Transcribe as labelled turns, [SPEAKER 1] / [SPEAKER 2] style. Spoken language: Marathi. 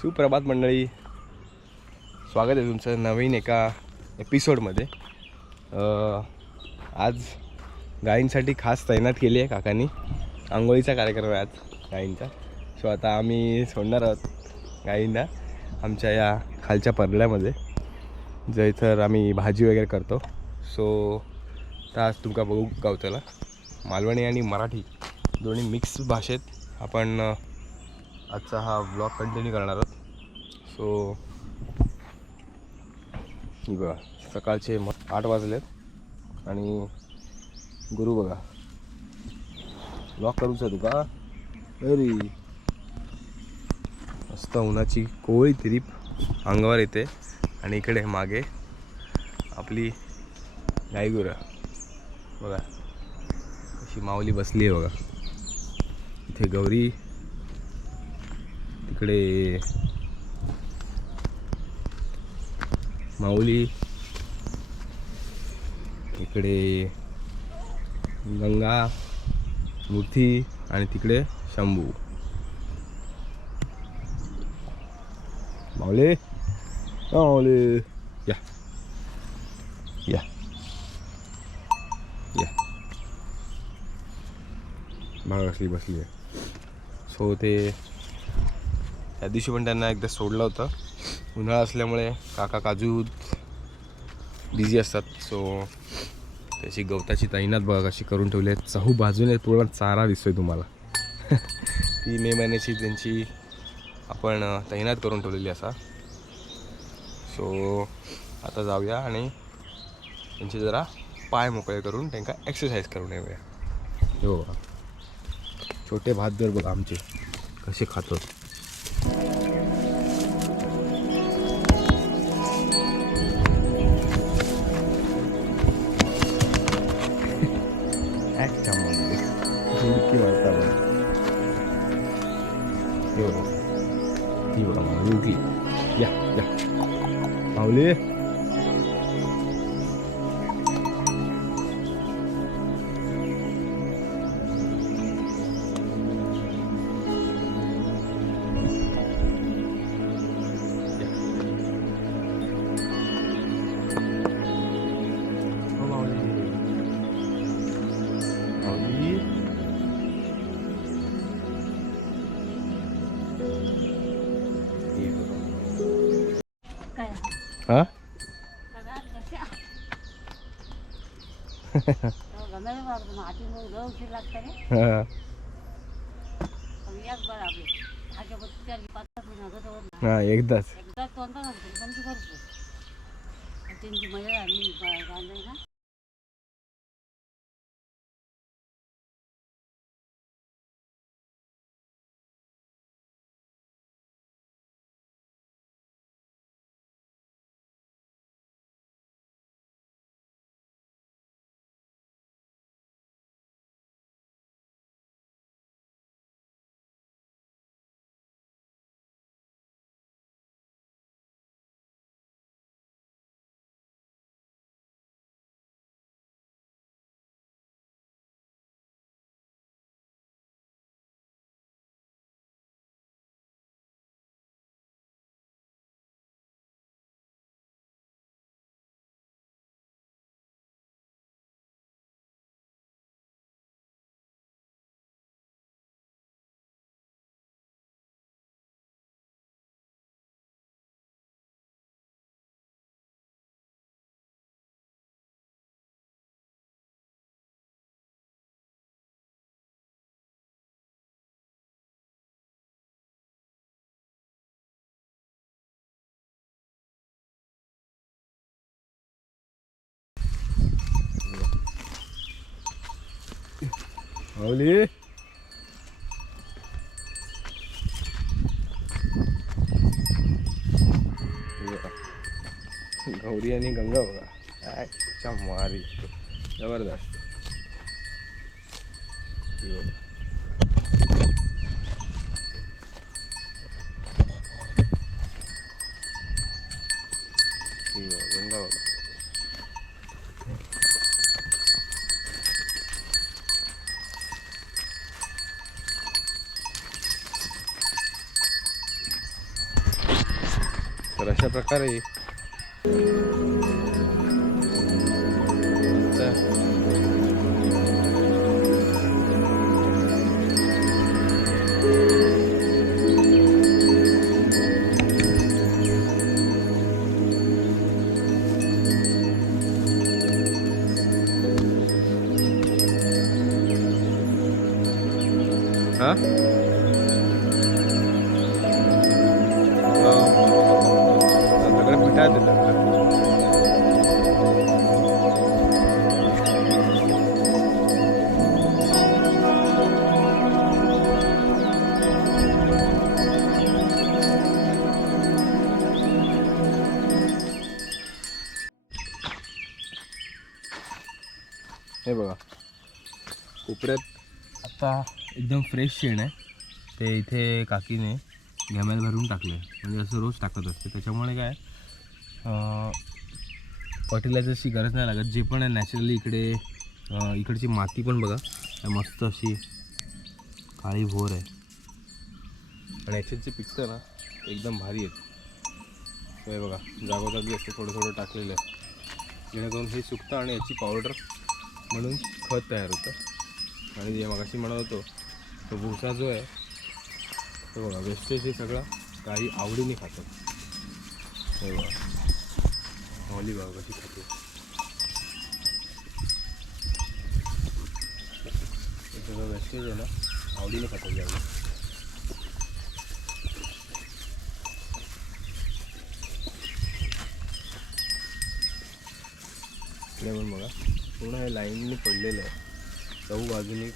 [SPEAKER 1] सुप्रभात मंडळी. स्वागत आहे तुमचं नवीन एका एपिसोडमध्ये आज गायींसाठी खास तैनात केली आहे काकांनी. आंघोळीचा कार्यक्रम आहे आज गायींचा. सो आता आम्ही सोडणार आहोत गायींना आमच्या या खालच्या परड्यामध्ये जे तर आम्ही भाजी वगैरे करतो. सो तर आज तुमका बघू गावतला. मालवणी आणि मराठी दोन्ही मिक्स भाषेत आपण आजचा हा ब्लॉग कंटिन्यू करणार आहोत. सो बघा सकाळचे म आठ वाजलेत आणि गुरु बघा. ब्लॉग करूच आहे तुका अरे मस्त उन्हाची कोवळी तिरीप अंगावर येते आणि इकडे मागे आपली गाई बघा अशी माऊली बसली आहे बघा. इथे गौरी इकडे. माऊली. इकडे. गंगा. मूर्ती. आणि तिकडे शंभू. माऊले. माऊले. या. या. या. भाग असली. बसली आहे सो ते त्या दिवशी पण त्यांना एकदा सोडलं होतं. उन्हाळा असल्यामुळे काका काजू बिझी असतात. सो त्याची गवताची तैनात बघा कशी करून ठेवली आहे चहू बाजूने पूर्ण चारा दिसतोय तुम्हाला. ती मे महिन्याची त्यांची आपण तैनात करून ठेवलेली असा. सो आता जाऊया आणि त्यांचे जरा पाय मोकळे करून त्यांना एक्सरसाइज करून येऊया. हो. बघा छोटे भात दर बघा आमचे कसे खातो हे बघा ती बघा माऊली उठली या
[SPEAKER 2] वर
[SPEAKER 1] हा. एकदाच.
[SPEAKER 2] एकदा घालतो पण त्यांची मजा आली बांधाय ना
[SPEAKER 1] माऊली हे बघा. गौरी आणि गंगा बघा काय च्या मारी जबरदस्त हे बघा. हे बघा, गंगा बघा तर अशा प्रकारे मस्त. हे बघा. कोपऱ्यात आता एकदम फ्रेश शेण आहे. ते इथे काकीने गॅमेल भरून टाकले. म्हणजे असं रोज टाकत असते. त्याच्यामुळे काय फर्टिलायझरची गरज नाही लागत. जे पण आहे नॅचरली इकडे इकडची माती पण बघा. मस्त अशी काळी भोर आहे. आणि याच्यात जे पिकतं ना एकदम भारी आहेत. हे बघा जागोजागी असते थोडं थोडं टाकलेलं आहे जेणेकरून हे सुकतं आणि याची पावडर म्हणून खत तयार होतं. आणि जे मगाशी म्हणत होतो तो भुसा जो आहे तो बघा वेस्टेज हे सगळं काही आवडीने खातात हे बघा मौली बघा कशी खाते. हे सगळं वेस्टेज आहे ना आवडीने खातात यावेळी इकडे पण बघा. पूर्ण हे लाईनने पडलेलं आहे. चहू बाजूनी